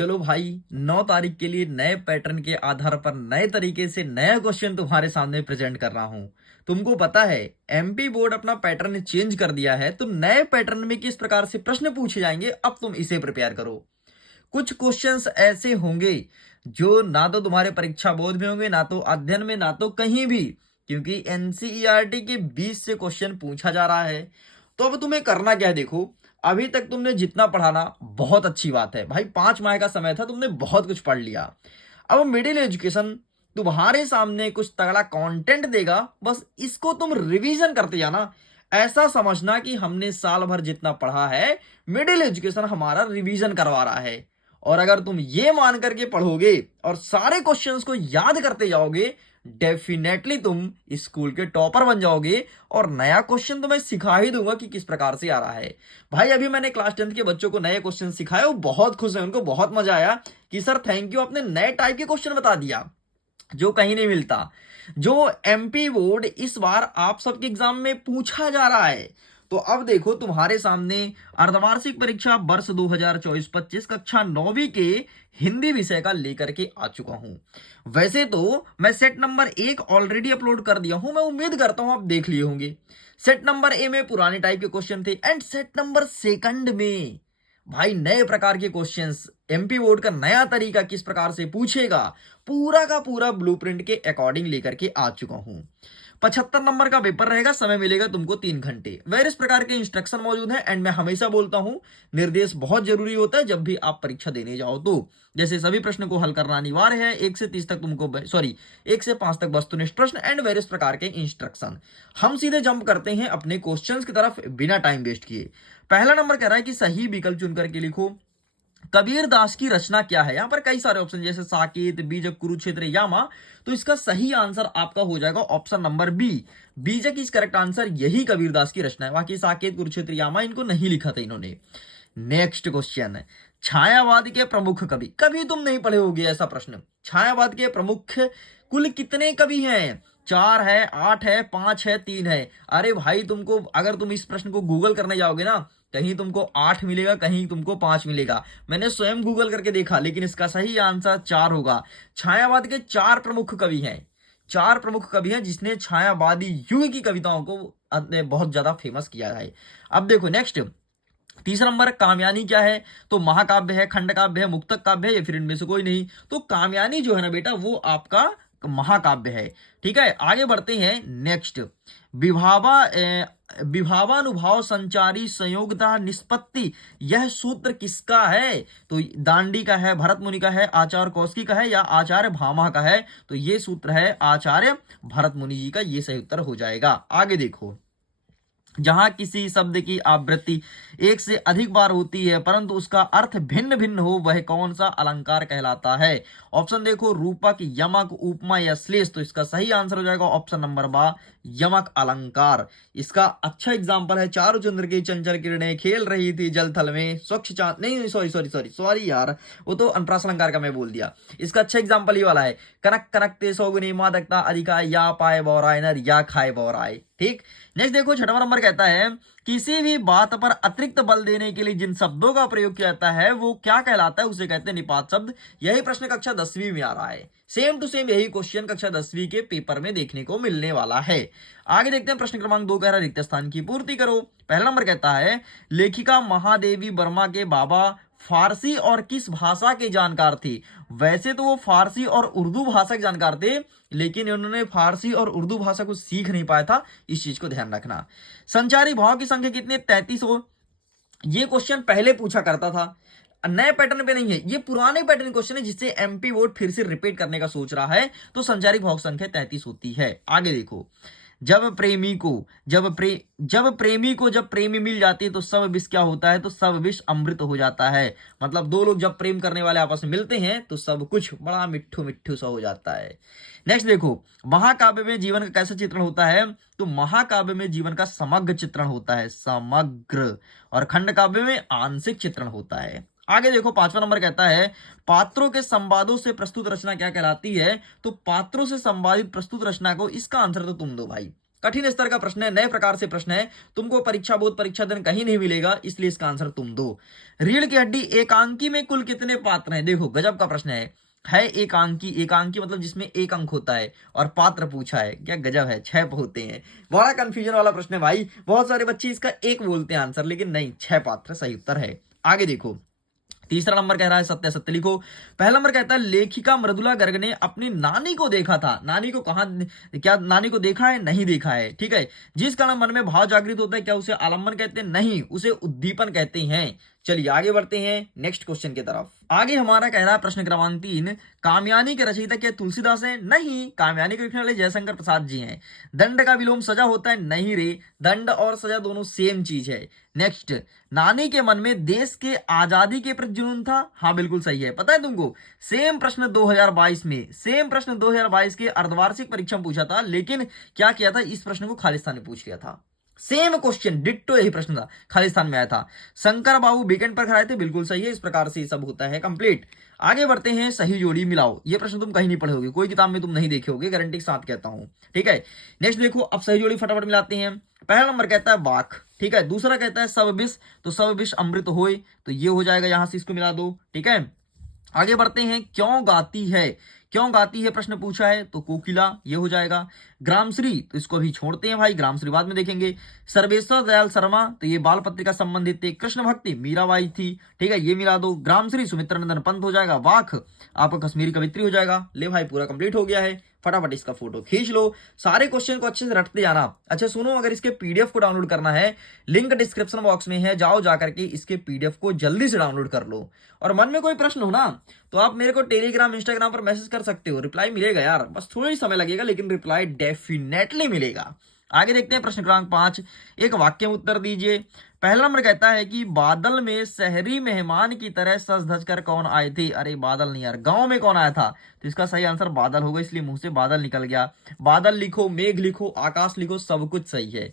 चलो भाई, 9 तारीख के लिए नए पैटर्न के आधार पर नए तरीके से नया क्वेश्चन तुम्हारे सामने प्रेजेंट कर रहा हूं। तुमको पता है, एमपी बोर्ड अपना पैटर्न चेंज कर दिया है, तो नए पैटर्न में किस प्रकार से प्रश्न पूछे जाएंगे, अब तुम इसे प्रिपेयर करो। कुछ क्वेश्चंस ऐसे होंगे जो ना तो तुम्हारे परीक्षा बोर्ड में होंगे, ना तो अध्ययन में, ना तो कहीं भी, क्योंकि एनसीईआरटी के 20 से क्वेश्चन पूछा जा रहा है। तो अब तुम्हें करना क्या है, देखो, अभी तक तुमने जितना पढ़ा ना, बहुत अच्छी बात है भाई, 5 माह का समय था, तुमने बहुत कुछ पढ़ लिया। अब मिडिल एजुकेशन तुम्हारे सामने कुछ तगड़ा कंटेंट देगा, बस इसको तुम रिवीजन करते जाना। ऐसा समझना कि हमने साल भर जितना पढ़ा है, मिडिल एजुकेशन हमारा रिवीजन करवा रहा है। और अगर तुम ये मान करके पढ़ोगे और सारे क्वेश्चंस को याद करते जाओगे, डेफिनेटली तुम स्कूल के टॉपर बन जाओगे। और नया क्वेश्चन तो मैं सिखा ही दूंगा कि किस प्रकार से आ रहा है। भाई, अभी मैंने क्लास 10th के बच्चों को नए क्वेश्चन सिखाए, वो बहुत खुश है, उनको बहुत मजा आया कि सर थैंक यू, आपने नए टाइप के क्वेश्चन बता दिया जो कहीं नहीं मिलता, जो एमपी बोर्ड इस बार आप सबके एग्जाम में पूछा जा रहा है। तो अब देखो, तुम्हारे सामने अर्धवार्षिक परीक्षा वर्ष 2024-25 कक्षा 9वीं के हिंदी विषय का लेकर के आ चुका हूं। वैसे तो मैं सेट नंबर 1 ऑलरेडी अपलोड कर दिया हूं, मैं उम्मीद करता हूं आप देख लिए होंगे। सेट नंबर ए में पुराने टाइप के क्वेश्चन थे, एंड सेट नंबर 2 में भाई नए प्रकार के क्वेश्चंस, एमपी बोर्ड का नया तरीका किस प्रकार से पूछेगा, पूरा का पूरा ब्लूप्रिंट के अकॉर्डिंग लेकर के आ चुका हूं। 75 नंबर का पेपर रहेगा, समय मिलेगा तुमको 3 घंटे। इस प्रकार के इंस्ट्रक्शन मौजूद हैं। एंड मैं हमेशा बोलता हूं, निर्देश बहुत जरूरी होता है जब भी आप परीक्षा देने जाओ तो। जैसे सभी प्रश्न को हल करना अनिवार्य है, 1 से 30 तक तुमको, सॉरी 1 से 5 तक वस्तुनिष्ठ प्रश्न, एंड वेरियस प्रकार के इंस्ट्रक्शन। हम सीधे जंप करते हैं अपने क्वेश्चंस की तरफ बिना टाइम वेस्ट किए। पहला नंबर कह रहा है कि सही विकल्प चुन करके लिखो, कबीर दास की रचना क्या है। यहां पर कई सारे ऑप्शन, जैसे साकेत, बीजक, कुरुक्षेत्र, यामा। तो इसका सही आंसर आपका हो जाएगा ऑप्शन नंबर बी, बीजक इज करेक्ट आंसर। यही कबीर दास की रचना है, बाकी साकेत, कुरुक्षेत्र, यामा इनको नहीं लिखा था इन्होंने। नेक्स्ट क्वेश्चन है, छायावाद के प्रमुख कवि। कभी तुम नहीं पढ़े होगे ऐसा प्रश्न। छायावाद के प्रमुख कुल कितने कवि हैं? 4 है, 8 है, 5 है, 3 है। अरे भाई, तुमको अगर तुम इस प्रश्न को गूगल करने जाओगे ना, कहीं तुमको 8 मिलेगा, कहीं तुमको 5 मिलेगा। मैंने स्वयं गूगल करके देखा, लेकिन इसका सही आंसर 4 होगा। छायावाद के 4 प्रमुख कवि हैं। 4 प्रमुख कवि हैं जिसने छायावादी युग की कविताओं को बहुत ज्यादा फेमस किया है। अब देखो नेक्स्ट, तीसरा नंबर, कामयानी क्या है? तो महाकाव्य है, खंड काव्य है, मुक्तक काव्य है, या फिर इनमें से कोई नहीं। तो कामयानी जो है ना बेटा, वो आपका महाकाव्य है। ठीक है, आगे बढ़ते हैं। नेक्स्ट, विभावानुभाव संचारी संयोगता निष्पत्ति, यह सूत्र किसका है? तो दांडी का है, भरत मुनि का है, आचार्य कौशिकी का है, या आचार्य भामा का है? तो ये सूत्र है आचार्य भरत मुनि जी का, ये सही उत्तर हो जाएगा। आगे देखो, जहां किसी शब्द की आवृत्ति एक से अधिक बार होती है परंतु उसका अर्थ भिन्न भिन्न हो, वह कौन सा अलंकार कहलाता है? ऑप्शन देखो, रूपक, यमक, उपमा या श्लेष। तो इसका सही आंसर हो जाएगा ऑप्शन नंबर बा, यमक अलंकार। इसका अच्छा एग्जांपल है, चारों चंद्र की चंचल किरणें खेल रही थी जल थल में, स्वच्छ चांद, नहीं सॉरी सॉरी सॉरी सॉरी यार, वो तो अनुप्रास अलंकार का मैं बोल दिया। इसका अच्छा एग्जांपल ये वाला है, कनक कनकते सौगुनी मादकता अधिका, या पाए बौराय नर, या खाए बौराय। ठीक, नेक्स्ट देखो, 6वां नंबर कहता है, किसी भी बात पर अतिरिक्त बल देने के लिए जिन शब्दों का प्रयोग किया जाता है वो क्या कहलाता है? उसे कहते हैं निपात शब्द। यही प्रश्न कक्षा 10वीं में आ रहा है। सेम टू सेम यही क्वेश्चन कक्षा 10वीं के पेपर में देखने को मिलने वाला है। आगे देखते हैं, प्रश्न क्रमांक 2 कह रहा है, रिक्त स्थान की पूर्ति करो। पहला नंबर कहता है, लेखिका महादेवी वर्मा के बाबा फारसी और किस भाषा के जानकार थे? वैसे तो वो फारसी और उर्दू भाषा के जानकार थे, लेकिन उन्होंने फारसी और उर्दू भाषा को सीख नहीं पाया था, इस चीज को ध्यान रखना। संचारी भाव की संख्या कितनी? 33 हो। ये क्वेश्चन पहले पूछा करता था, नए पैटर्न पे नहीं है, ये पुराने पैटर्न क्वेश्चन है जिससे एमपी बोर्ड फिर से रिपीट करने का सोच रहा है। तो संचारी भाव संख्या 33 होती है। आगे देखो, जब प्रेमी को जब प्रेमी मिल जाती है तो सब विष क्या होता है? तो सब विष अमृत हो जाता है। मतलब दो लोग जब प्रेम करने वाले आपस में मिलते हैं तो सब कुछ बड़ा मिट्ठू मिट्ठू सा हो जाता है। नेक्स्ट देखो, महाकाव्य में जीवन का कैसा चित्रण होता है? तो महाकाव्य में जीवन का समग्र चित्रण होता है, समग्र, और खंड काव्य में आंशिक चित्रण होता है। आगे देखो, 5वां नंबर कहता है, पात्रों के संवादों से प्रस्तुत रचना क्या कहलाती है? तो पात्रों से संवादित प्रस्तुत रचना को, इसका आंसर तो तुम दो भाई, कठिन स्तर का प्रश्न है, नए प्रकार से प्रश्न है, तुमको परीक्षा बोध परीक्षा दिन कहीं नहीं मिलेगा, इसलिए इसका आंसर तुम दो। रीढ़ की हड्डी एकांकी में कुल कितने पात्र हैं? देखो गजब का प्रश्न है एकांकी, एकांकी मतलब जिसमें एक अंक होता है, और पात्र पूछा है, क्या गजब है, 6 होते हैं। बड़ा कंफ्यूजन वाला प्रश्न है भाई, बहुत सारे बच्चे इसका एक बोलते हैं आंसर, लेकिन नहीं, 6 पात्र सही उत्तर है। आगे देखो, तीसरा नंबर कह रहा है सत्य सत्य लिखो। पहला नंबर कहता है लेखिका मृदुला गर्ग ने अपनी नानी को देखा था, नानी को कहां, क्या नानी को देखा है? नहीं देखा है, ठीक है। जिस कारण मन में भाव जागृत होता है, क्या उसे आलम्बन कहते हैं? नहीं, उसे उद्दीपन कहते हैं। चलिए आगे बढ़ते हैं नेक्स्ट क्वेश्चन की तरफ। आगे हमारा कह रहा है प्रश्न क्रमांक 3, कामयानी के रचयिता क्या तुलसीदास है? नहीं, कामयानी को लिखने वाले जयशंकर प्रसाद जी हैं। दंड का विलोम सजा होता है? नहीं रे, दंड और सजा दोनों सेम चीज है। नेक्स्ट, नानी के मन में देश के आजादी के प्रति जुनून था? हाँ बिल्कुल सही है। पता है तुमको, सेम प्रश्न 2022 में, सेम प्रश्न 2022 के अर्धवार्षिक परीक्षा में पूछा था, लेकिन क्या किया था, इस प्रश्न को खालिस्तान ने पूछ लिया था। सेम क्वेश्चन डिट्टो यही प्रश्न था, खालिस्तान में आया था। शंकर बाबू वीकेंड पर खड़े थे? बिल्कुल सही है। इस प्रकार से सब होता है कंप्लीट। आगे बढ़ते हैं, सही जोड़ी मिलाओ। ये प्रश्न तुम कहीं नहीं पढ़े होगे, कोई किताब में तुम नहीं देखे होगे, गारंटी के साथ कहता हूं, ठीक है। नेक्स्ट देखो, अब सही जोड़ी फटाफट मिलाते हैं। पहला नंबर कहता है वाक, ठीक है। दूसरा कहता है सब विष, तो सब विष अमृत होए, तो ये हो जाएगा, यहां से इसको मिला दो, ठीक है। आगे बढ़ते हैं, क्यों गाती है, क्यों गाती है प्रश्न पूछा है, तो कोकिला, ये हो जाएगा। ग्रामश्री, तो इसको अभी छोड़ते हैं भाई, ग्रामश्री बाद में देखेंगे। सर्वेश्वर दयाल शर्मा, तो ये बाल पत्रिका संबंधित थे। कृष्ण भक्ति मीराबाई थी, ठीक है, ये मिला दो। ग्रामश्री सुमित्रा नंदन पंत हो जाएगा। वाक आपका कश्मीरी कवित्री हो जाएगा। ले भाई पूरा कंप्लीट हो गया है, फटाफट इसका फोटो खींच लो। सारे क्वेश्चन को अच्छे से रटते जाना। अच्छा सुनो, अगर इसके पीडीएफ को डाउनलोड करना है, लिंक डिस्क्रिप्शन बॉक्स में है, जाओ जाकर के इसके पीडीएफ को जल्दी से डाउनलोड कर लो। और मन में कोई प्रश्न हो ना, तो आप मेरे को टेलीग्राम इंस्टाग्राम पर मैसेज कर सकते हो, रिप्लाई मिलेगा यार, बस थोड़ा ही समय लगेगा, लेकिन रिप्लाई डेफिनेटली मिलेगा। आगे देखते हैं प्रश्न क्रमांक 5, एक वाक्य में उत्तर दीजिए। पहला नंबर कहता है कि बादल में शहरी मेहमान की तरह सज धज कर कौन आए थे? अरे बादल नहीं यार, गांव में कौन आया था? तो इसका सही आंसर बादल होगा, इसलिए मुंह से बादल निकल गया। बादल लिखो, मेघ लिखो, आकाश लिखो, सब कुछ सही है।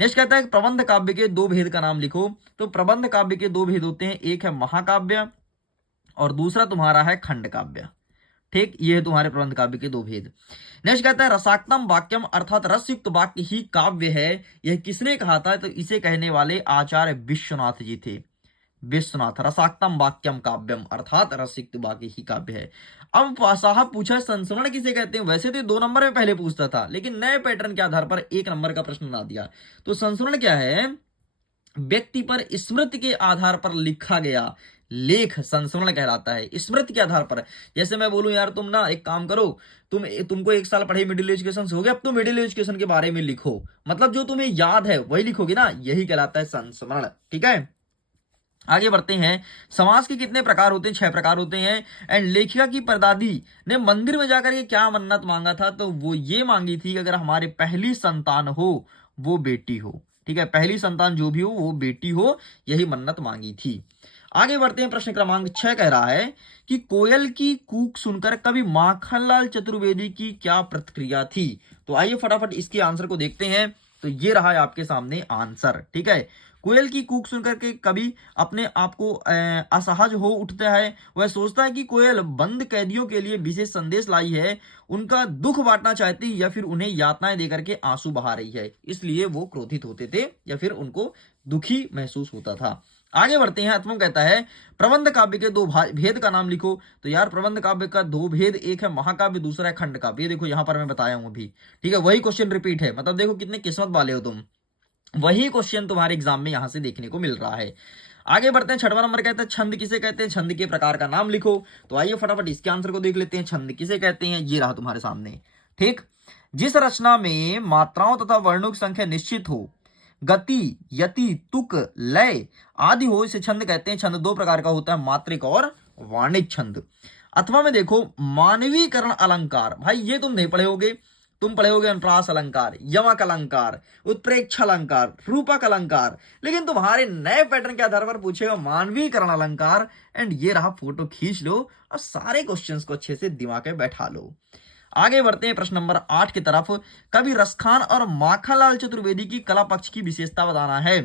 नेक्स्ट कहता है प्रबंध काव्य के 2 भेद का नाम लिखो। तो प्रबंध काव्य के 2 भेद होते हैं, एक है महाकाव्य और दूसरा तुम्हारा है खंड काव्य, ठीक। ये है तुम्हारे प्रबंध काव्य के 2 भेद। नेक्स्ट कहता है रसाक्तम वाक्यम अर्थात रसयुक्त वाक्य ही काव्य है, यह किसने कहा था? तो इसे कहने वाले आचार्य विश्वनाथ जी थे। विश्वनाथ, रसाक्तम वाक्यम काव्यम अर्थात रसयुक्त वाक्य ही काव्य है। अब साहब पूछा है संस्मरण किसे कहते हैं? वैसे तो 2 नंबर में पहले पूछता था, लेकिन नए पैटर्न के आधार पर 1 नंबर का प्रश्न ना दिया। तो संस्मरण क्या है? व्यक्ति पर स्मृति के आधार पर लिखा गया लेख संस्मरण कहलाता है, स्मृति के आधार पर। जैसे मैं बोलूं यार तुम ना एक काम करो, तुमको 1 साल पढ़े मिडिल एजुकेशन से हो गया, अब तुम मिडिल एजुकेशन के बारे में लिखो, मतलब जो तुम्हें याद है वही लिखोगे ना, यही कहलाता है संस्मरण, ठीक है। आगे बढ़ते हैं, समाज के कितने प्रकार होते हैं? 6 प्रकार होते हैं। एंड लेखिका की परदादी ने मंदिर में जाकर के क्या मन्नत मांगा था? तो वो ये मांगी थी अगर हमारे पहली संतान हो वो बेटी हो, ठीक है, पहली संतान जो भी हो वो बेटी हो, यही मन्नत मांगी थी। आगे बढ़ते हैं, प्रश्न क्रमांक 6 कह रहा है कि कोयल की कूक सुनकर कवि माखनलाल चतुर्वेदी की क्या प्रतिक्रिया थी? तो आइए फटाफट इसके आंसर को देखते हैं। तो ये रहा है आपके सामने आंसर, ठीक है। कोयल की कूक सुनकर के कवि अपने आप को असहज हो उठता है। वह सोचता है कि कोयल बंद कैदियों के लिए विशेष संदेश लाई है, उनका दुख बांटना चाहती या फिर उन्हें यातनाएं देकर के आंसू बहा रही है, इसलिए वो क्रोधित होते थे या फिर उनको दुखी महसूस होता था। आगे बढ़ते हैं, अथर्व कहता है प्रबंध काव्य के 2 भेद का नाम लिखो। तो यार प्रबंध काव्य का 2 भेद, एक है महाकाव्य, दूसरा है खंड काव्य। ये देखो यहां पर मैं बताया हूं अभी, ठीक है, वही क्वेश्चन रिपीट है, मतलब देखो कितने किस्मत वाले हो तुम, वही क्वेश्चन तुम्हारे एग्जाम में यहां से देखने को मिल रहा है। आगे बढ़ते हैं, 6वां नंबर कहता है छंद किसे कहते हैं? छंद के प्रकार का नाम लिखो। तो आइए फटाफट इसके आंसर को देख लेते हैं, छंद किसे कहते हैं, ये रहा तुम्हारे सामने, ठीक। जिस रचना में मात्राओं तथा वर्णों की संख्या निश्चित हो, गति, यति, तुक, लय आदि हो, इसे छंद कहते हैं। छंद 2 प्रकार का होता है, मात्रिक और वाणिक छंद। अथवा में देखो मानवीकरण अलंकार, भाई ये तुम नहीं पढ़े होगे, तुम पढ़े होगे अनुप्रास अलंकार, यमक अलंकार, उत्प्रेक्ष अलंकार, रूपक अलंकार, लेकिन तुम्हारे नए पैटर्न के आधार पर पूछेगा मानवीकरण अलंकार। एंड ये रहा, फोटो खींच लो और सारे क्वेश्चंस को अच्छे से दिमाग में बैठा लो। आगे बढ़ते हैं प्रश्न नंबर 8 की तरफ। कवि रसखान और माखनलाल चतुर्वेदी की कला पक्ष की विशेषता बताना है।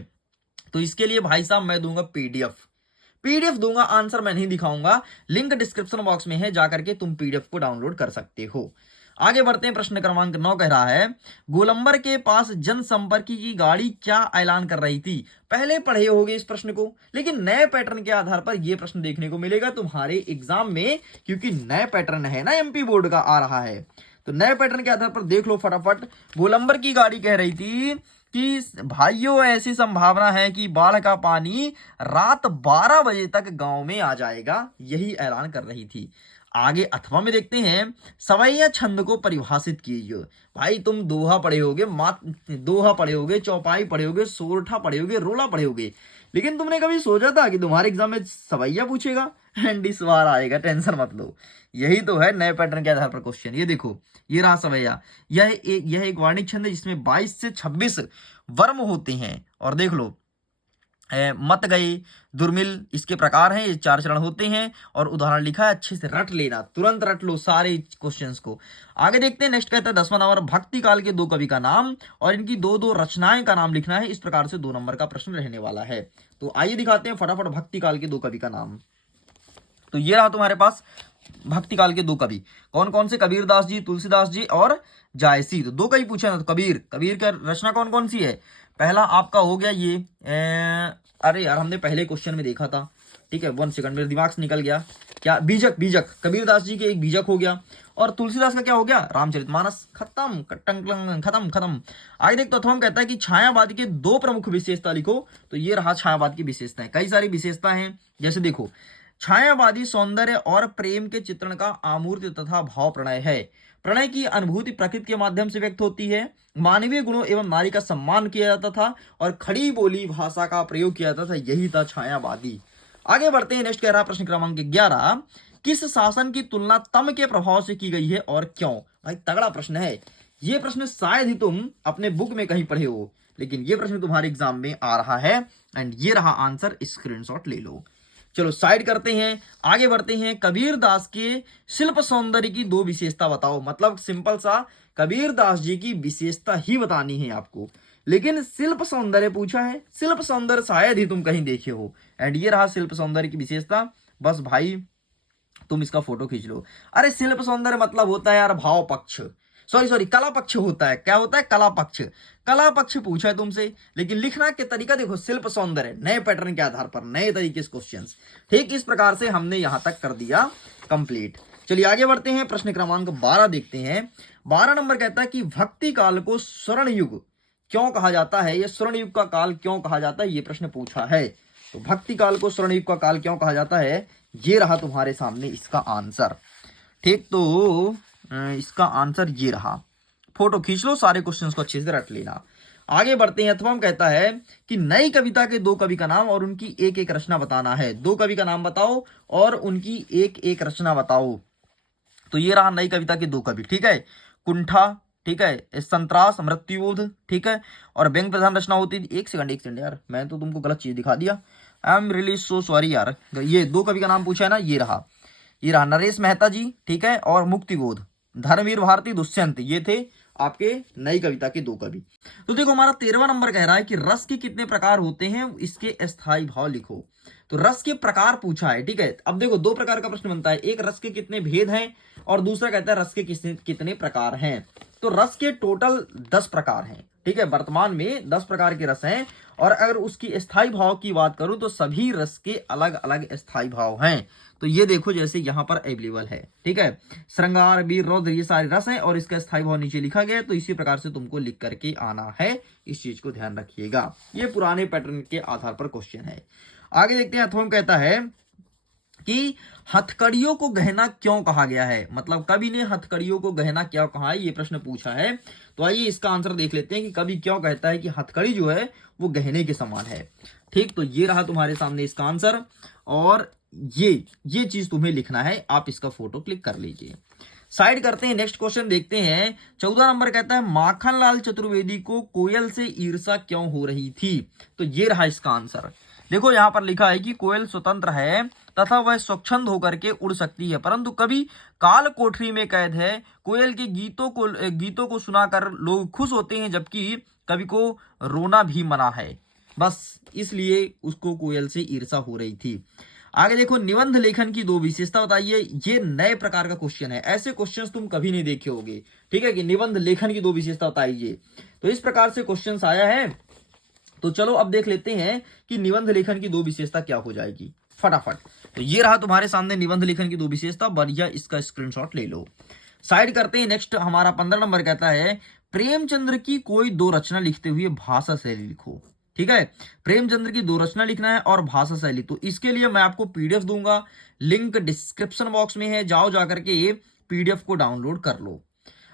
तो इसके लिए भाई साहब मैं दूंगा पीडीएफ दूंगा, आंसर मैं नहीं दिखाऊंगा, लिंक डिस्क्रिप्शन बॉक्स में है, जाकर के तुम पीडीएफ को डाउनलोड कर सकते हो। आगे बढ़ते हैं, प्रश्न क्रमांक 9 कह रहा है, गोलंबर के पास जनसंपर्क की गाड़ी क्या ऐलान कर रही थी। पहले पढ़े होगे इस प्रश्न को, लेकिन नए पैटर्न के आधार पर यह प्रश्न देखने को मिलेगा तुम्हारे एग्जाम में, क्योंकि नए पैटर्न है ना, एमपी बोर्ड का आ रहा है। तो नए पैटर्न के आधार पर देख लो फटाफट। गोलंबर की गाड़ी कह रही थी कि भाइयों ऐसी संभावना है कि बाढ़ का पानी रात 12 बजे तक गांव में आ जाएगा, यही ऐलान कर रही थी। आगे अथवा में देखते हैं, सवैया छंद को परिभाषित कीजिए। भाई तुम दोहा पढ़े होगे, दोहा पढ़े होगे, चौपाई पढ़े होगे, सोरठा पढ़े होगे, रोला पढ़े होगे, लेकिन तुमने कभी सोचा था कि तुम्हारे एग्जाम में सवैया पूछेगा? एंड इस बार आएगा, टेंशन मत लो। यही तो है नए पैटर्न के आधार पर क्वेश्चन। ये देखो, ये रहा सवैया। यह एक वार्णिक छंद है जिसमें 22 से 26 वर्म होते हैं। और देख लो, मत गए, दुर्मिल, इसके प्रकार हैं, ये 4 चरण होते हैं। और उदाहरण लिखा है, अच्छे से रट लेना, तुरंत रट लो सारे क्वेश्चंस को। आगे देखते हैं, नेक्स्ट कहता है 10वां नंबर, भक्ति काल के 2 कवि का नाम और इनकी 2 रचनाएं का नाम लिखना है। इस प्रकार से 2 नंबर का प्रश्न रहने वाला है। तो आइए दिखाते हैं फटाफट भक्ति काल के 2 कवि का नाम। तो ये रहा तुम्हारे पास भक्ति काल के 2 कवि, कौन कौन से? कबीरदास जी, तुलसीदास जी और जायसी। तो 2 कवि पूछे ना, तो कबीर का रचना कौन कौन सी है? पहला आपका हो गया ये, अरे यार हमने पहले क्वेश्चन में देखा था, ठीक है, 1 सेकंड, मेरे दिमाग से निकल गया। क्या? बीजक। कबीरदास जी के एक बीजक हो गया, और तुलसीदास का क्या हो गया? रामचरितमानस। खत्म। आगे देख, तो अथवा कहता है कि छायावाद के 2 प्रमुख विशेषता लिखो। तो ये रहा छायावाद की विशेषताएं, कई सारी विशेषता हैं। जैसे देखो, छायावादी सौंदर्य और प्रेम के चित्रण का आमूर्त तथा भाव प्रणय है। प्रणय की अनुभूति प्रकृति के माध्यम से व्यक्त होती है। मानवीय गुणों एवं नारी का सम्मान किया जाता था और खड़ी बोली भाषा का प्रयोग किया जाता था, यही था छायावादी। आगे बढ़ते हैं, नेक्स्ट कह रहा प्रश्न क्रमांक 11, किस शासन की तुलना तम के प्रभाव से की गई है और क्यों? भाई तगड़ा प्रश्न है ये प्रश्न, शायद ही तुम अपने बुक में कहीं पढ़े हो, लेकिन ये प्रश्न तुम्हारे एग्जाम में आ रहा है। एंड ये रहा आंसर, स्क्रीनशॉट ले लो। चलो साइड करते हैं, आगे बढ़ते हैं। कबीर दास के शिल्प सौंदर्य की 2 विशेषता बताओ। मतलब सिंपल सा, कबीर दास जी की विशेषता ही बतानी है आपको, लेकिन शिल्प सौंदर्य पूछा है। शिल्प सौंदर्य शायद ही तुम कहीं देखे हो। एंड ये रहा शिल्प सौंदर्य की विशेषता। बस भाई तुम इसका फोटो खींच लो। अरे शिल्प सौंदर्य मतलब होता है यार भाव पक्ष, सॉरी कला पक्ष होता है। क्या होता है? कला पक्ष। कला पक्ष पूछा है तुमसे, लेकिन लिखना के तरीका देखो, शिल्प सौंदर्य, नए पैटर्न के आधार पर नए तरीके से क्वेश्चंस। ठीक इस प्रकार से हमने यहां तक कर दिया कंप्लीट। चलिए आगे बढ़ते हैं, प्रश्न क्रमांक 12 देखते हैं। 12 नंबर कहता है कि भक्ति काल को स्वर्ण युग क्यों कहा जाता है? ये स्वर्ण युग का काल क्यों कहा जाता है, ये प्रश्न पूछा है। तो भक्ति काल को स्वर्ण युग का काल क्यों कहा जाता है, ये रहा तुम्हारे सामने इसका आंसर। ठीक, तो इसका आंसर ये रहा। फोटो खींच लो, सारे क्वेश्चंस को अच्छे से रट लेना। आगे बढ़ते हैं, अथवा कहता है कि नई कविता के 2 कवि का नाम और उनकी एक एक रचना बताना है। 2 कवि का नाम बताओ और उनकी एक एक रचना बताओ। तो ये रहा नई कविता के 2 कवि, ठीक है। कुंठा, ठीक है, संतरास, मृत्युबोध, ठीक है, और व्यंग प्रधान रचना होती थी। एक सेकंड यार, मैं तो तुमको गलत चीज दिखा दिया, I am really so sorry यार। ये 2 कवि का नाम पूछा है ना, ये रहा नरेश मेहता जी, ठीक है, और मुक्तिबोध, धर्मवीर भारती, दुष्यंत, ये थे आपके नई कविता के 2 कवि। तो देखो हमारा 13वां नंबर कह रहा है कि रस के कितने प्रकार होते हैं, इसके अस्थायी भाव लिखो। तो रस के प्रकार पूछा है, ठीक है। अब देखो 2 प्रकार का प्रश्न बनता है, एक रस के कितने भेद हैं और दूसरा कहता है रस के कितने प्रकार हैं। तो रस के टोटल 10 प्रकार हैं, ठीक है। वर्तमान में 10 प्रकार के रस हैं, और अगर उसकी स्थायी भाव की बात करूं तो सभी रस के अलग अलग स्थायी भाव हैं। तो ये देखो जैसे यहां पर अवेलेबल है, ठीक है। श्रृंगार, वीर, रौद्र, ये सारे रस हैं और इसका स्थायी भाव नीचे लिखा गया है। तो इसी प्रकार से तुमको लिख करके आना है, इस चीज को ध्यान रखिएगा। ये पुराने पैटर्न के आधार पर क्वेश्चन है। आगे देखते हैं, अथवा कहता है कि हथकड़ियों को गहना क्यों कहा गया है। मतलब कवि ने हथकड़ियों को गहना क्यों कहा है, ये प्रश्न पूछा है। तो आइए इसका आंसर देख लेते हैं कि कवि क्यों कहता है कि हथकड़ी जो है वो गहने के समान है। ठीक, तो ये रहा तुम्हारे सामने इसका आंसर, और ये चीज तुम्हें लिखना है। आप इसका फोटो क्लिक कर लीजिए। साइड करते हैं, नेक्स्ट क्वेश्चन देखते हैं। 14 नंबर कहता है माखनलाल चतुर्वेदी को कोयल से ईर्षा क्यों हो रही थी। तो ये रहा इसका आंसर। देखो यहां पर लिखा है कि कोयल स्वतंत्र है तथा वह स्वच्छंद होकर के उड़ सकती है, परंतु कभी काल कोठरी में कैद है। कोयल के गीतों को सुनाकर लोग खुश होते हैं, जबकि कवि को रोना भी मना है। बस इसलिए उसको कोयल से ईर्षा हो रही थी। आगे देखो, निबंध लेखन की दो विशेषता बताइए। ये नए प्रकार का क्वेश्चन है, ऐसे क्वेश्चंस तुम कभी नहीं देखे होगे। ठीक है, कि निबंध लेखन की दो विशेषता बताइए। तो इस प्रकार से क्वेश्चंस आया है। तो चलो अब देख लेते हैं कि निबंध लेखन की दो विशेषता क्या हो जाएगी फटाफट। तो ये रहा तुम्हारे सामने निबंध लेखन की दो विशेषता, बढ़िया, इसका स्क्रीनशॉट ले लो। साइड करते हैं। नेक्स्ट हमारा 15 नंबर कहता है, प्रेमचंद्र की कोई दो रचना लिखते हुए भाषा शैली लिखो। ठीक है, प्रेमचंद्र की दो रचना लिखना है और भाषा शैली। तो इसके लिए मैं आपको पीडीएफ दूंगा, लिंक डिस्क्रिप्शन बॉक्स में है, जाओ जाकर के ये पीडीएफ को डाउनलोड कर लो।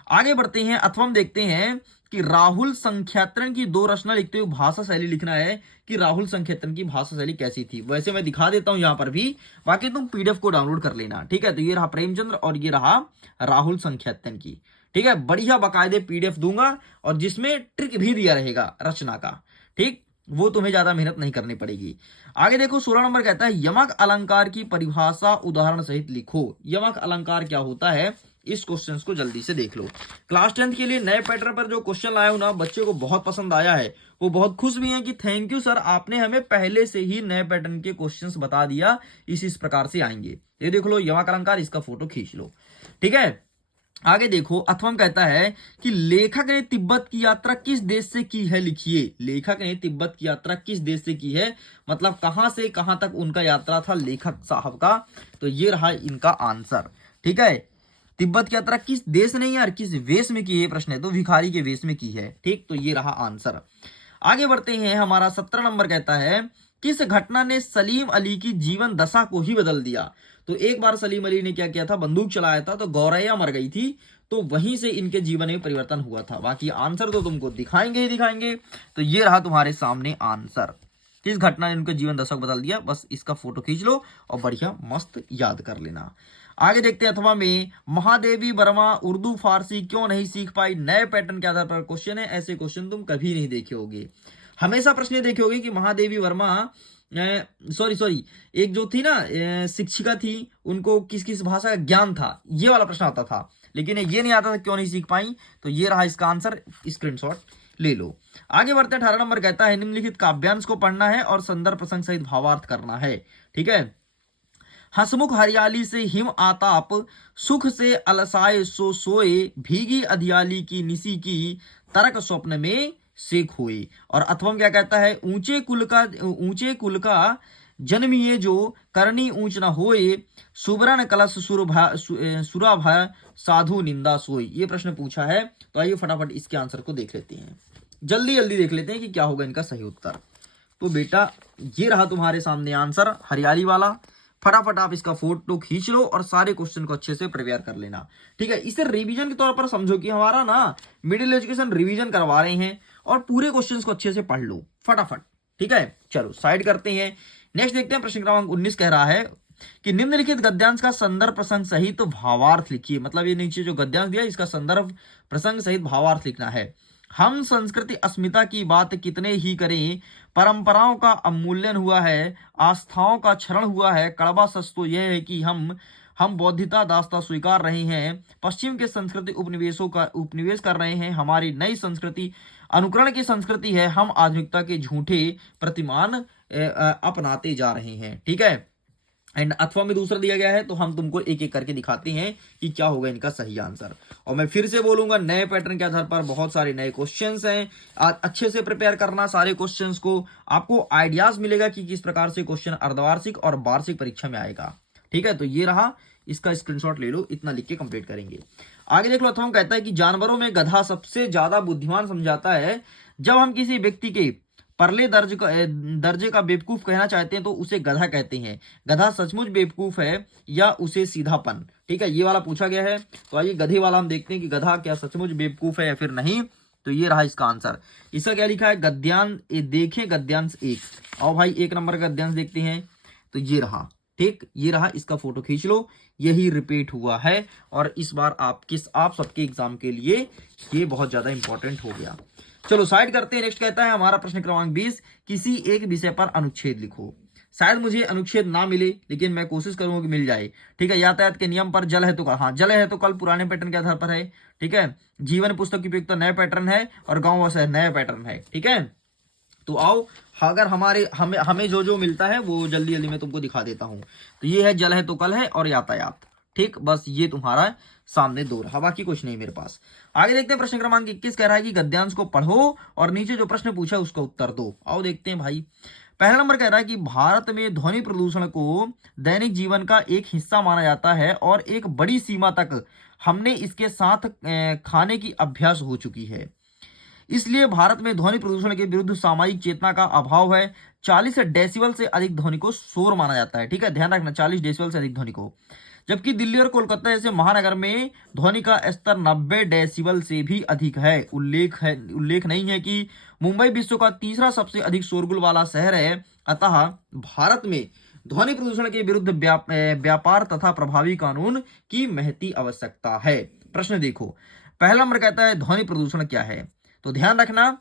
आगे बढ़ते हैं। अथवा हम देखते हैं कि राहुल संख्यातन की दो रचना लिखते हुए भाषा शैली लिखना है कि राहुल संख्यातन की भाषा शैली कैसी थी। वैसे मैं दिखा देता हूं यहां पर भी, बाकी तुम पीडीएफ को डाउनलोड कर लेना। ठीक है, तो ये रहा प्रेमचंद्र और ये रहा राहुल संख्यातन की। ठीक है, बढ़िया बाकायदे पीडीएफ दूंगा और जिसमें ट्रिक भी दिया रहेगा रचना का। ठीक, वो तुम्हें ज्यादा मेहनत नहीं करनी पड़ेगी। आगे देखो 16 नंबर कहता है, यमक अलंकार की परिभाषा उदाहरण सहित लिखो। यमक अलंकार क्या होता है, इस क्वेश्चन को जल्दी से देख लो। क्लास 10 के लिए नए पैटर्न पर जो क्वेश्चन लाया हूं ना, बच्चे को बहुत पसंद आया है। वो बहुत खुश भी हैं कि थैंक यू सर, आपने हमें पहले से ही नए पैटर्न के क्वेश्चंस बता दिया, इस प्रकार से आएंगे। ये देख लो यमक अलंकार, इसका फोटो खींच लो। ठीक है, आगे देखो। अथवम कहता है कि लेखक ने तिब्बत की यात्रा किस देश से की है, लिखिए। लेखक ने तिब्बत की यात्रा किस देश से की है, मतलब कहां से कहां तक उनका यात्रा था लेखक साहब का। तो ये रहा इनका आंसर। ठीक है, तिब्बत की यात्रा किस देश ने यार, किस वेश में की है प्रश्न है, तो भिखारी के वेश में की है। ठीक, तो ये रहा आंसर। आगे बढ़ते हैं। हमारा 17 नंबर कहता है, किस घटना ने सलीम अली की जीवन दशा को ही बदल दिया। तो एक बार सलीम अली ने क्या किया था, बंदूक चलाया था, तो गौरैया मर गई थी, तो वहीं से इनके जीवन में परिवर्तन हुआ था। बाकी आंसर तो तुमको दिखाएंगे ही दिखाएंगे। तो ये रहा तुम्हारे सामने आंसर, किस घटना ने उनके जीवन दशा को बदल दिया। बस इसका फोटो खींच लो और बढ़िया मस्त याद कर लेना। आगे देखते हैं। अथवा में, महादेवी वर्मा उर्दू फारसी क्यों नहीं सीख पाई, नए पैटर्न के आधार पर क्वेश्चन है। ऐसे क्वेश्चन तुम कभी नहीं देखे होगे। हमेशा प्रश्न देखे होगे कि महादेवी वर्मा सॉरी एक जो थी ना शिक्षिका थी, उनको किस किस भाषा का ज्ञान था, ये वाला प्रश्न आता था, लेकिन ये नहीं आता था क्यों नहीं सीख पाई। तो ये रहा इसका आंसर, स्क्रीनशॉट ले लो। आगे बढ़ते हैं। 18 नंबर कहता है, निम्नलिखित काव्यांश को पढ़ना है और संदर्भ प्रसंग सहित भावार्थ करना है। ठीक है, हसमुख हरियाली से हिम आताप, सुख से अलसाए सो सोए, भीगी अधियाली की निसी की, तरक स्वप्न में से खोए। और अथवम क्या कहता है, ऊंचे कुल का जन्मिए जो, करनी ऊंच न होए, सुबरण कलश सुराभा साधु निंदा सोई। ये प्रश्न पूछा है। तो आइए फटाफट इसके आंसर को देख लेते हैं, जल्दी जल्दी देख लेते हैं कि क्या होगा इनका सही उत्तर। तो बेटा ये रहा तुम्हारे सामने आंसर, हरियाली वाला। फटाफट आप इसका फोटो खींच लो और सारे क्वेश्चन को अच्छे से प्रिपेयर कर लेना। ठीक है, इसे रिवीजन के तौर पर समझो कि हमारा ना मिडिल एजुकेशन रिवीजन करवा रहे हैं, और पूरे क्वेश्चंस को अच्छे से पढ़ लो फटाफट। ठीक है, चलो साइड करते हैं। नेक्स्ट देखते हैं। प्रश्न क्रमांक 19 कह रहा है कि निम्नलिखित गद्यांश का संदर्भ प्रसंग सहित तो भावार्थ लिखिए। मतलब ये नीचे जो गद्यांश दिया, इसका संदर्भ प्रसंग सहित भावार्थ लिखना है। हम संस्कृति अस्मिता की बात कितने ही करें, परंपराओं का अवमूल्यन हुआ है, आस्थाओं का क्षरण हुआ है, कड़वा सच तो यह है कि हम बौद्धिता दास्ता स्वीकार रहे हैं, पश्चिम के संस्कृति उपनिवेश कर रहे हैं, हमारी नई संस्कृति अनुकरण की संस्कृति है, हम आधुनिकता के झूठे प्रतिमान अपनाते जा रहे हैं। ठीक है, एंड अथवा में दूसरा दिया गया है, तो हम तुमको एक एक करके दिखाते हैं कि क्या होगा इनका सही आंसर। और मैं फिर से बोलूंगा, नए पैटर्न के आधार पर बहुत सारे नए क्वेश्चंस हैं, अच्छे से प्रिपेयर करना सारे क्वेश्चंस को। आपको आइडियाज मिलेगा कि किस प्रकार से क्वेश्चन अर्धवार्षिक और वार्षिक परीक्षा में आएगा। ठीक है, तो ये रहा, इसका स्क्रीनशॉट ले लो, इतना लिख के कंप्लीट करेंगे। आगे देख लो। अथवा कहता है कि जानवरों में गधा सबसे ज्यादा बुद्धिमान समझाता है। जब हम किसी व्यक्ति के परले दर्जे का बेवकूफ कहना चाहते हैं तो उसे गधा कहते हैं। गधा सचमुच बेवकूफ है या उसे सीधापन। ठीक है, ये वाला पूछा गया है। तो आइए गधे वाला हम देखते हैं कि गधा क्या सचमुच बेवकूफ है या फिर नहीं। तो ये रहा इसका आंसर। इसका क्या लिखा है, गद्यांश देखें, गद्यांश 1। और भाई 1 नंबर का गद्यांश देखते हैं। तो ये रहा, ठीक, ये रहा, इसका फोटो खींच लो। यही रिपीट हुआ है और इस बार आप सबके एग्जाम के लिए ये बहुत ज्यादा इंपॉर्टेंट हो गया। चलो साइड करते हैं। नेक्स्ट कहता है हमारा प्रश्न क्रमांक 20, किसी एक विषय पर अनुच्छेद लिखो। शायद मुझे अनुच्छेद ना मिले, लेकिन मैं कोशिश करूंगा कि मिल जाए। ठीक है, यातायात के नियम पर, जल है तो कल, हाँ जल है तो कल पुराने पैटर्न के आधार पर है। ठीक है, जीवन पुस्तक की उपयुक्तता नए पैटर्न है और गांव व शहर नया पैटर्न है। ठीक है, तो आओ, अगर हमारे हमें हमें जो जो मिलता है वो जल्दी जल्दी मैं तुमको दिखा देता हूं। तो ये है जल है तो कल है और यातायात। ठीक, बस ये तुम्हारा सामने दो रहा, बाकी कुछ नहीं मेरे पास। आगे देखते हैं प्रश्न क्रमांक 21 कह रहा है कि गद्यांश को पढ़ो और नीचे जो प्रश्न पूछा है उसका उत्तर दो। आओ देखते हैं भाई। पहला नंबर कह रहा है कि भारत में ध्वनि प्रदूषण को दैनिक जीवन का एक हिस्सा माना जाता है और एक बड़ी सीमा तक हमने इसके साथ खाने की अभ्यास हो चुकी है। इसलिए भारत में ध्वनि प्रदूषण के विरुद्ध सामाजिक चेतना का अभाव है। 40 डेसिबल से अधिक ध्वनि को शोर माना जाता है। ठीक है, ध्यान रखना, 40 डेसिबल से अधिक ध्वनि को। जबकि दिल्ली और कोलकाता जैसे महानगर में ध्वनि का स्तर 90 डेसिबल से भी अधिक है। उल्लेख नहीं है कि मुंबई विश्व का तीसरा सबसे अधिक शोरगुल वाला शहर है। अतः भारत में ध्वनि प्रदूषण के विरुद्ध व्यापार तथा प्रभावी कानून की महती आवश्यकता है। प्रश्न देखो, पहला नंबर कहता है ध्वनि प्रदूषण क्या है। तो ध्यान रखना,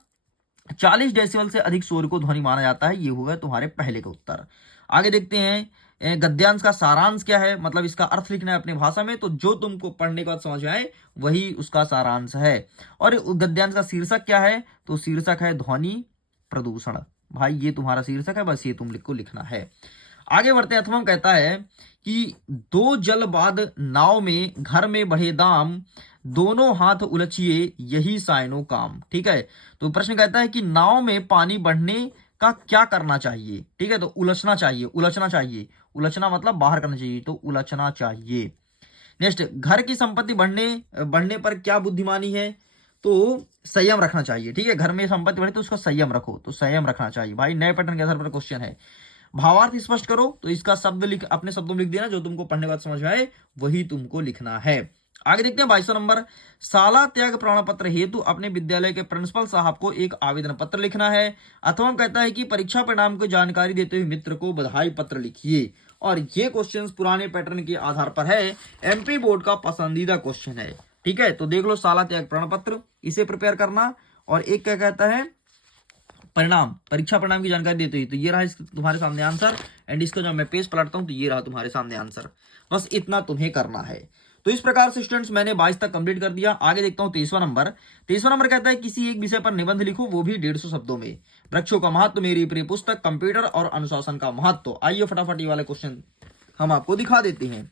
40 डेसिबल से अधिक शोर को ध्वनि माना जाता है। ये होगा तुम्हारे पहले का उत्तर। आगे देखते हैं गद्यांश का सारांश क्या है, मतलब इसका अर्थ लिखना है अपनी भाषा में। तो जो तुमको पढ़ने के बाद समझ में आए वही उसका सारांश है। और गद्यांश का शीर्षक क्या है, तो शीर्षक है ध्वनि प्रदूषण। भाई ये तुम्हारा शीर्षक है, बस ये तुमको लिखना है। आगे बढ़ते हैं। अथवा कहता है कि दो जल बाद नाव में घर में बढ़े दाम, दोनों हाथ उलझिए यही साइनो काम। ठीक है, तो प्रश्न कहता है कि नाव में पानी बढ़ने का क्या करना चाहिए। ठीक है, तो उलझना चाहिए, उलझना चाहिए, उलझना मतलब बाहर करना चाहिए, तो उलझना चाहिए। नेक्स्ट, घर की संपत्ति बढ़ने पर क्या बुद्धिमानी है, तो संयम रखना चाहिए। ठीक है, घर में संपत्ति बढ़े तो उसका संयम रखो, तो संयम रखना चाहिए। भाई नए पैटर्न के आधार पर क्वेश्चन है। भावार्थ स्पष्ट करो, तो इसका शब्द लिख, अपने शब्दों में लिख देना, जो तुमको पढ़ने के बाद समझ में आए वही तुमको लिखना है। आगे देखते हैं 22वां नंबर, शाला त्याग प्रमाण पत्र हेतु अपने विद्यालय के प्रिंसिपल साहब को एक आवेदन पत्र लिखना है। अथवा कहता है कि परीक्षा परिणाम को जानकारी देते हुए मित्र को बधाई पत्र लिखिए। और ये क्वेश्चंस पुराने पैटर्न के आधार पर है, एमपी बोर्ड का पसंदीदा क्वेश्चन है। ठीक है, तो देख लो, शाला त्याग प्रमाण पत्र, इसे प्रिपेयर करना। और एक क्या कहता है, परिणाम, परीक्षा परिणाम की जानकारी देते हुए, तो ये रहा तुम्हारे सामने आंसर। एंड इसका जब मैं पेज पलटता हूं तो ये रहा तुम्हारे सामने आंसर। बस इतना तुम्हें करना है। तो इस प्रकार से स्टूडेंट्स मैंने 22 तक कंप्लीट कर दिया। आगे देखता हूं 23वां नंबर। 23वां नंबर कहता है किसी एक विषय पर निबंध लिखो, वो भी 150 शब्दों में। वृक्षों का महत्व, मेरी प्रिय पुस्तक, कंप्यूटर और अनुशासन का महत्व। आइए फटाफट ये वाले क्वेश्चन हम आपको दिखा देते हैं।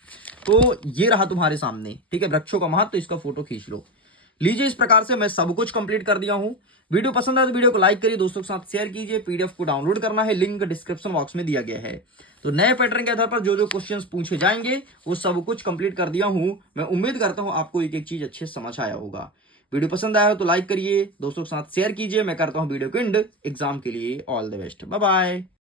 तो ये रहा तुम्हारे सामने। ठीक है, वृक्षों का महत्व, इसका फोटो खींच लो। लीजिए, इस प्रकार से मैं सब कुछ कंप्लीट कर दिया हूं। वीडियो पसंद आए तो वीडियो को लाइक करिए, दोस्तों के साथ शेयर कीजिए। पीडीएफ को डाउनलोड करना है, लिंक डिस्क्रिप्शन बॉक्स में दिया गया है। तो नए पैटर्न के आधार पर जो जो क्वेश्चंस पूछे जाएंगे वो सब कुछ कंप्लीट कर दिया हूं। मैं उम्मीद करता हूं आपको एक एक चीज अच्छे से समझ आया होगा। वीडियो पसंद आया हो तो लाइक करिए, दोस्तों के साथ शेयर कीजिए। मैं करता हूं वीडियो को एंड। एग्जाम के लिए all the best, bye bye.